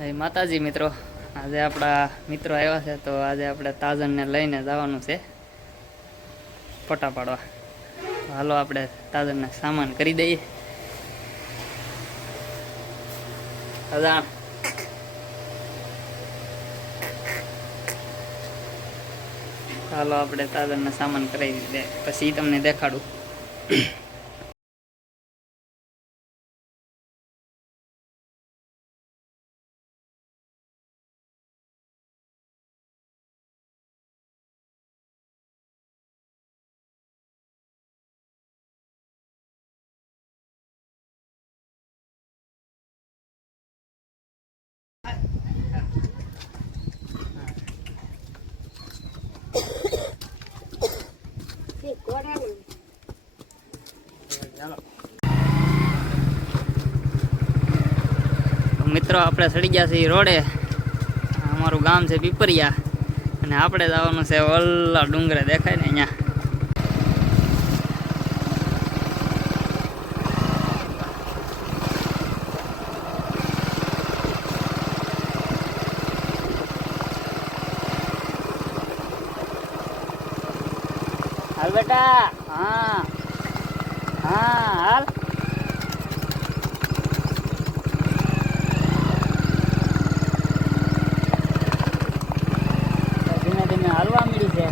જય માતાજી મિત્રો, આજે આપણા મિત્રો આવ્યા છે તો આજે આપણે તાજનને લઈને જવાનું છે ફોટા પાડવા. હાલો આપણે તાજનને સામાન કરી દઈએ. હાલો આપણે તાજનને સામાન કરાવી દે, પછી તમને દેખાડું. મિત્રો આપણે ચડી ગયા છીએ રોડે. અમારું ગામ છે પીપરિયા અને આપણે જવાનું છે ઓલા ડુંગરે દેખાય ને અહીંયા. હાલ બેટા, હા હા હાલ. ધીમે ધીમે હાલવા મળી છે.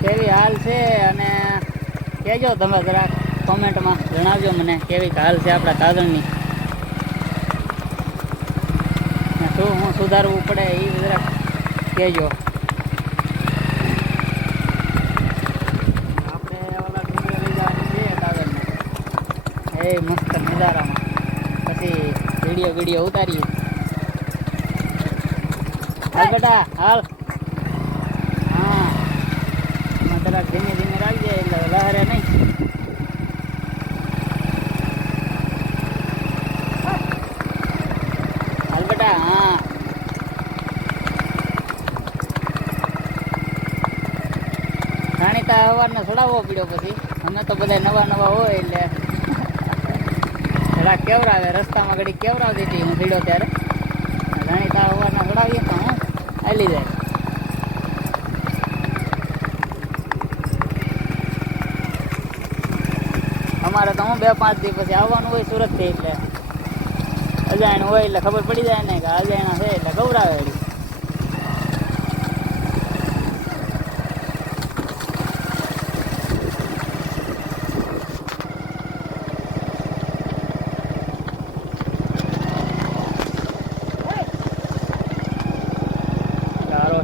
કેવી હાલ છે અને કહેજો તમે જરાક કોમેન્ટમાં જણાવજો મને કેવી હાલ છે આપણા તાજણની. શું સુધારવું પડે એ જરાક કહેજો. આપણે ઓલા ડુંગરે લઈ જવાનું છે તાજણને, એ મસ્ત નજારામાં. પછી વિડીયો ઉતારીએ. હાલ બેટા હાલ. હા જરાક ધીમે ધીમે રાખજે એટલે લહેરે નહીં. હાલ બેટા, હા. જાણીતા સવારને ચડાવવો પડ્યો, પછી અમે તો બધા નવા હોય એટલે થોડા કેવરાવે. રસ્તામાં ઘડી કેવરાવતી હતી હું ભીડો ત્યારે. જાણીતા સવારના ચડાવીએ તો હું હાલી જાય. અમારે તો હું 2-5 દિવસ પછી આવવાનું હોય સુરતથી, એટલે અજાણ્યું હોય એટલે ખબર પડી જાય ને કે અજાણ્યા છે એટલે ગૌરાવે.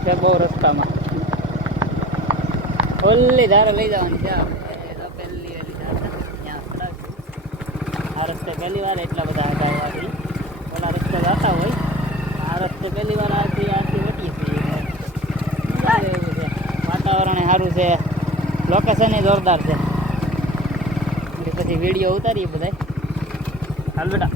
છે બહુ રસ્તામાં ઓલી ધારે લઈ જવાની છે. પહેલી વેલી ધાર ત્યાં આ રસ્તે પહેલી વાર એટલા બધા હતા. ઓલા રસ્તે જતા હોય, આ રસ્તે પહેલી વાર આથી વટીએ છીએ. એવું છે, વાતાવરણ સારું છે, લોકેશન જોરદાર છે. પછી વિડીયો ઉતારીએ બધા. હાલ બેટા.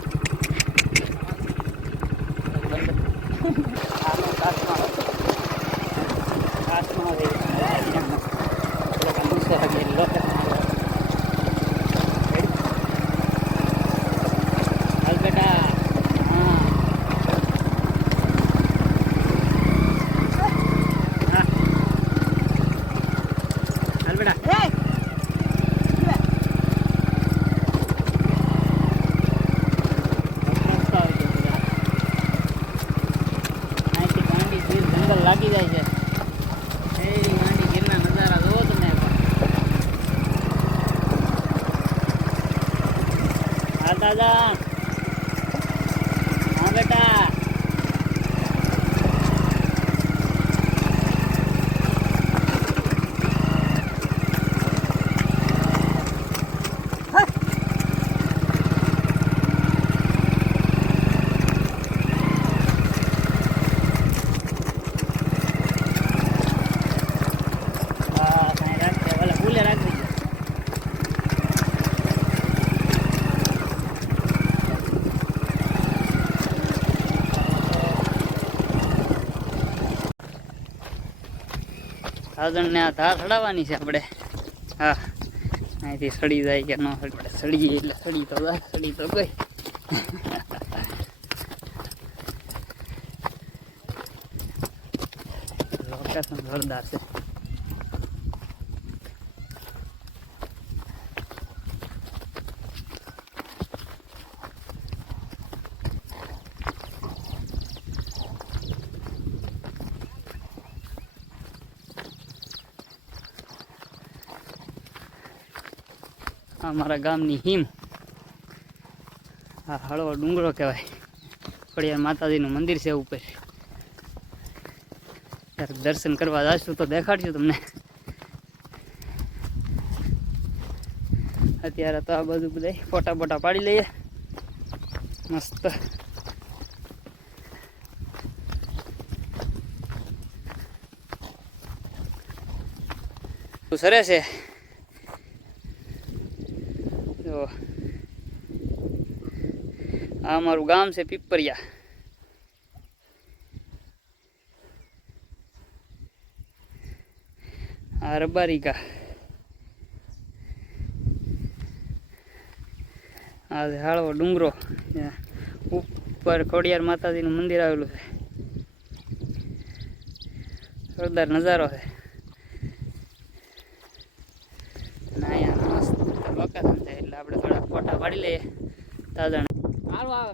લાગી જાય છે એ માંડી ગીરના નજારા જોવો તમે. હા દાદા, હા બેટા. તાજણને આ ધાર ચડાવવાની છે આપણે. હા અહીંથી સડી જાય કે ન સડી પડે. સડી ગઈ એટલે સડી તો ગઈ. લોકેશન જોરદાર છે. અમારા ગામની હિમ આ હળવો ડુંગરો કહેવાય. ખોડિયાર માતાજીનું મંદિર છે ઉપર. ત્યારે દર્શન કરવા જઈશું તો દેખાડશું તમને. અત્યારે તો આ બધું બધા ફોટા પાડી લઈએ મસ્ત. સરસ છે. આ અમારું ગામ છે પીપરિયા. આ રબારિકા. આ હાળવો ડુંગરો ઉપર ખોડિયાર માતાજીનું મંદિર આવેલું છે. જોરદાર નજારો છે. અને અહીંયા મસ્ત લોકેશન છે એટલે આપણે થોડા ફોટા પાડી લઈએ. તાજા કાળો આવે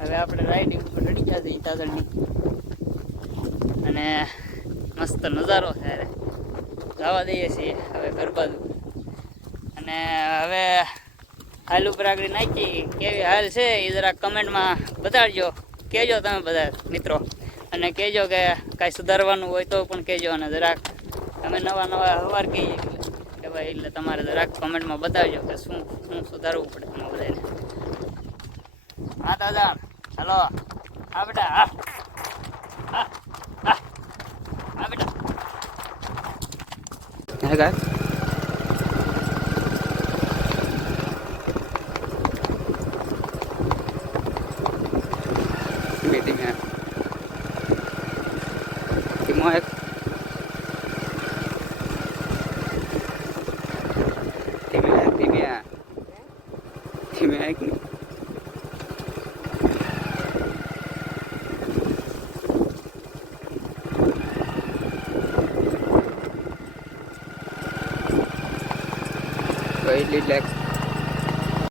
હવે આપણે રાઈડિંગ ઉપર ચડી જશે ઈતાગળની. અને મસ્ત નજારો છે. જવા દઈએ છીએ હવે ઘર બાજુ. અને હવે હાલ ઉપર આગળ નાખી કેવી હાલ છે એ જરાક કમેન્ટમાં બતાડજો. કહેજો તમે બધા મિત્રો. અને કહેજો કે કાંઈ સુધારવાનું હોય તો પણ કહેજો. અને જરાક અમે નવા હવાર કહીએ કે ભાઈ એટલે તમારે જરાક કમેન્ટમાં બતાવજો કે શું સુધારવું પડે એમાં બધાને. હા દાદા હલો. હા બેટા. હા બેટા. હે કાય એક એટલે